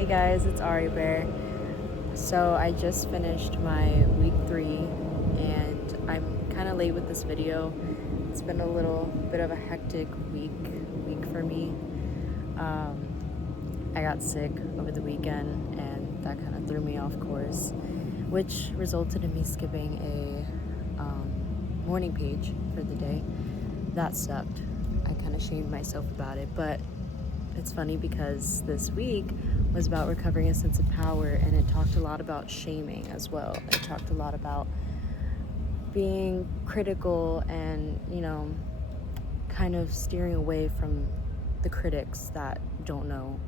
Hey guys, it's Ari Bear. So I just finished my week 3 and I'm kind of late with this video. It's been a little bit of a hectic week for me. I got sick over the weekend and that kind of threw me off course, which resulted in me skipping a morning page for the day. That sucked. I kind of shamed myself about it, but it's funny because this week was about recovering a sense of power, and it talked a lot about shaming as well. It talked a lot about being critical and, kind of steering away from the critics that don't know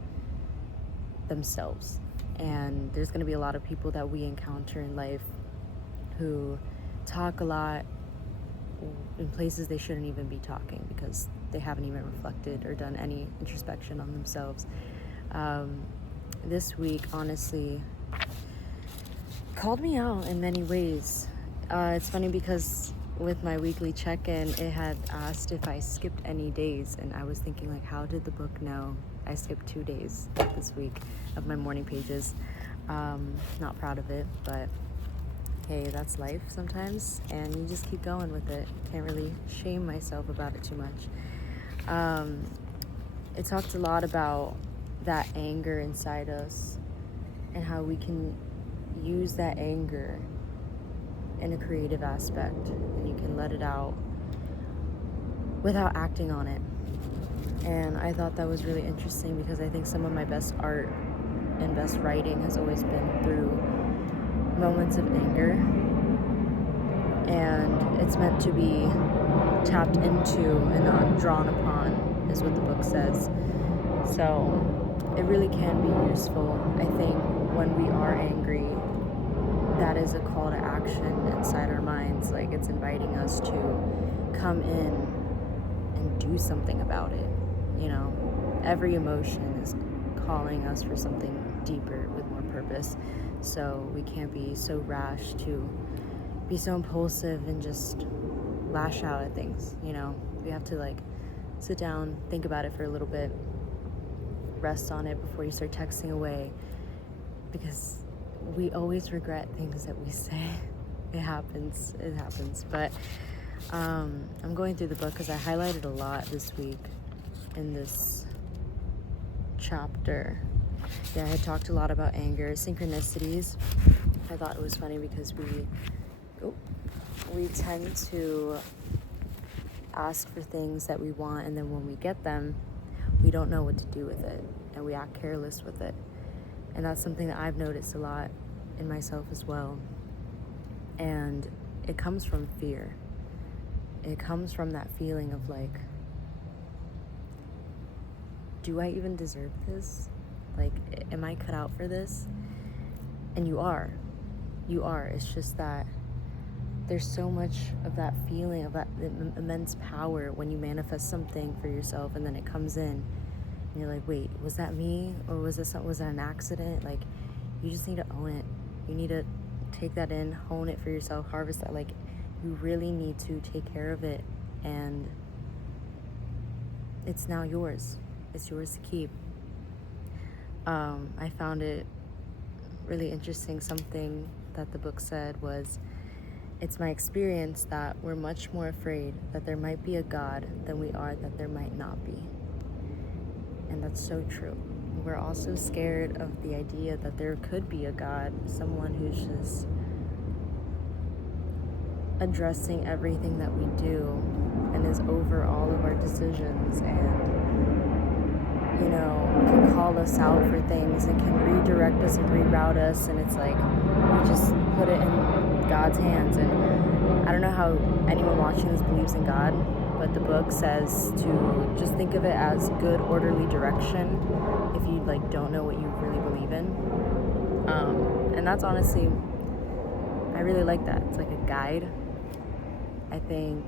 themselves. And there's going to be a lot of people that we encounter in life who talk a lot in places they shouldn't even be talking because they haven't even reflected or done any introspection on themselves. This week, honestly, called me out in many ways. It's funny because with my weekly check-in, it had asked if I skipped any days, and I was thinking, like, how did the book know I skipped 2 days this week of my morning pages? Not proud of it, but hey, that's life sometimes, and you just keep going with it. Can't really shame myself about it too much. It talked a lot about that anger inside us and how we can use that anger in a creative aspect, and you can let it out without acting on it. And I thought that was really interesting because I think some of my best art and best writing has always been through moments of anger, and it's meant to be tapped into and not drawn upon, is what the book says. So it really can be useful. I think when we are angry, that is a call to action inside our minds. Like, it's inviting us to come in and do something about it. Every emotion is calling us for something deeper with more purpose. So we can't be so rash to be so impulsive and just lash out at things. We have to sit down, think about it for a little bit, rest on it before you start texting away, because we always regret things that we say. It happens. But I'm going through the book because I highlighted a lot this week in this chapter. I had talked a lot about anger, synchronicities. I thought it was funny because we tend to ask for things that we want, and then when we get them, we don't know what to do with it, and we act careless with it. And that's something that I've noticed a lot in myself as well. And it comes from fear. It comes from that feeling of do I even deserve this? Am I cut out for this? And you are. It's just that there's so much of that feeling of that immense power when you manifest something for yourself, and then it comes in and you're like, wait, was that me? Or was that an accident? You just need to own it. You need to take that in, hone it for yourself, harvest that. You really need to take care of it, and it's now yours. It's yours to keep. I found it really interesting. Something that the book said was, it's my experience that we're much more afraid that there might be a God than we are that there might not be. And that's so true. We're also scared of the idea that there could be a God, someone who's just addressing everything that we do and is over all of our decisions, and can call us out for things and can redirect us and reroute us, and it's we just put it in God's hands. And I don't know how anyone watching this believes in God, but the book says to just think of it as good, orderly direction if you don't know what you really believe in. And that's honestly, I really like that. It's like a guide. I think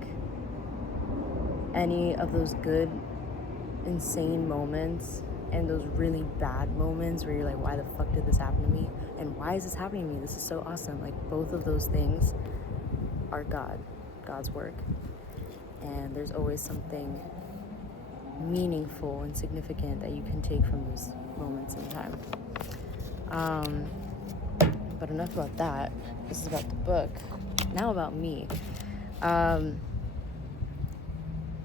any of those good, insane moments and those really bad moments where you're like, why the fuck did this happen to me? And why is this happening to me? This is so awesome. Both of those things are God's work. And there's always something meaningful and significant that you can take from those moments in time. But enough about that. This is about the book. Now about me.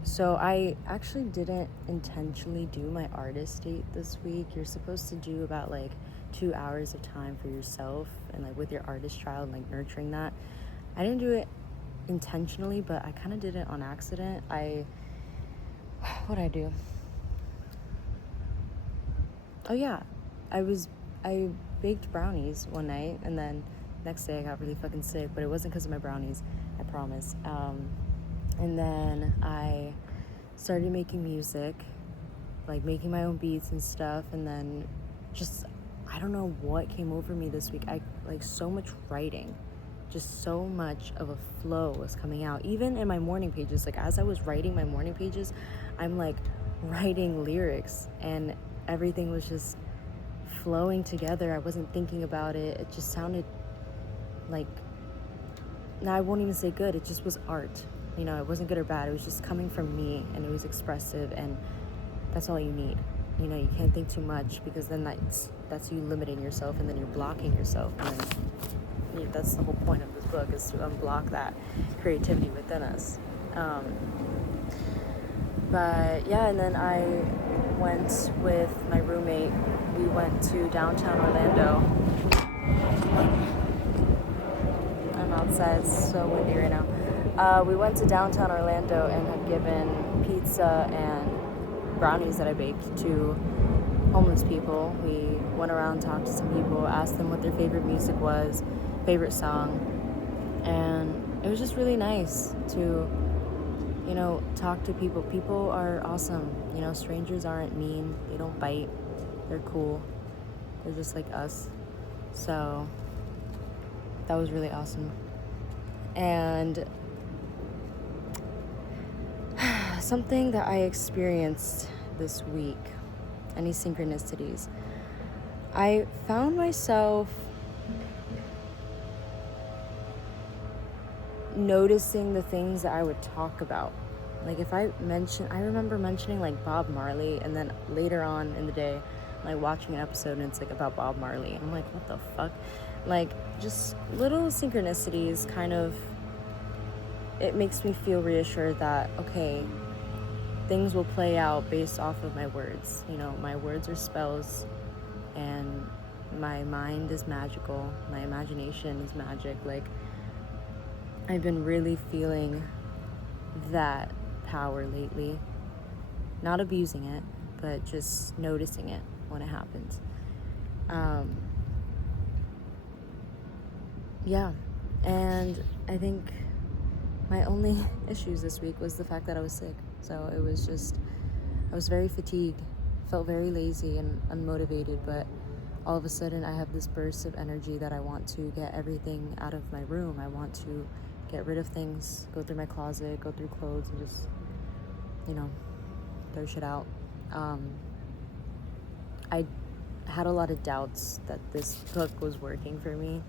So I actually didn't intentionally do my artist date this week. You're supposed to do about like 2 hours of time for yourself and like with your artist child, like nurturing that. I didn't do it intentionally, but I kind of did it on accident. What'd I do? Oh yeah, I baked brownies one night, and then next day I got really fucking sick, but it wasn't because of my brownies, I promise. And then I started making music, like making my own beats and stuff, and then just, I don't know what came over me this week. I like so much writing, just so much of a flow was coming out. Even in my morning pages, like as I was writing my morning pages, I'm like writing lyrics and everything was just flowing together. I wasn't thinking about it. It just sounded like, now I won't even say good, it just was art. You know, it wasn't good or bad. It was just coming from me, and it was expressive, and that's all you need. You know, you can't think too much, because then that's you limiting yourself, and then you're blocking yourself. And then that's the whole point of this book, is to unblock that creativity within us. But yeah, and then I went with my roommate. We went to downtown Orlando. I'm outside, it's so windy right now. We went to downtown Orlando and had given pizza and brownies that I baked to homeless people. We went around, talked to some people, asked them what their favorite music was, favorite song, and it was just really nice to, you know, talk to people. People are awesome. You know, strangers aren't mean. They don't bite. They're cool. They're just like us. So that was really awesome. And something that I experienced this week, any synchronicities, I found myself noticing the things that I would talk about. Like if I remember mentioning like Bob Marley, and then later on in the day, like watching an episode and it's like about Bob Marley. I'm like, what the fuck? Like just little synchronicities kind of, it makes me feel reassured that, okay, things will play out based off of my words. You know, my words are spells, and my mind is magical. My imagination is magic. Like, I've been really feeling that power lately. Not abusing it, but just noticing it when it happens. Yeah, and I think my only issues this week was the fact that I was sick. So it was just, I was very fatigued, felt very lazy and unmotivated, but all of a sudden I have this burst of energy that I want to get everything out of my room. I want to get rid of things, go through my closet, go through clothes, and just, you know, throw shit out. I had a lot of doubts that this book was working for me,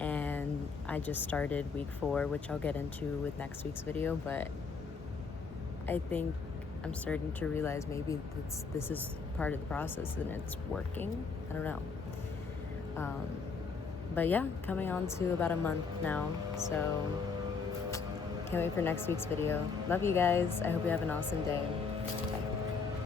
and I just started week 4, which I'll get into with next week's video, but I think I'm starting to realize maybe this is part of the process and it's working. I don't know. But yeah, coming on to about a month now, so can't wait for next week's video. Love you guys. I hope you have an awesome day. Bye.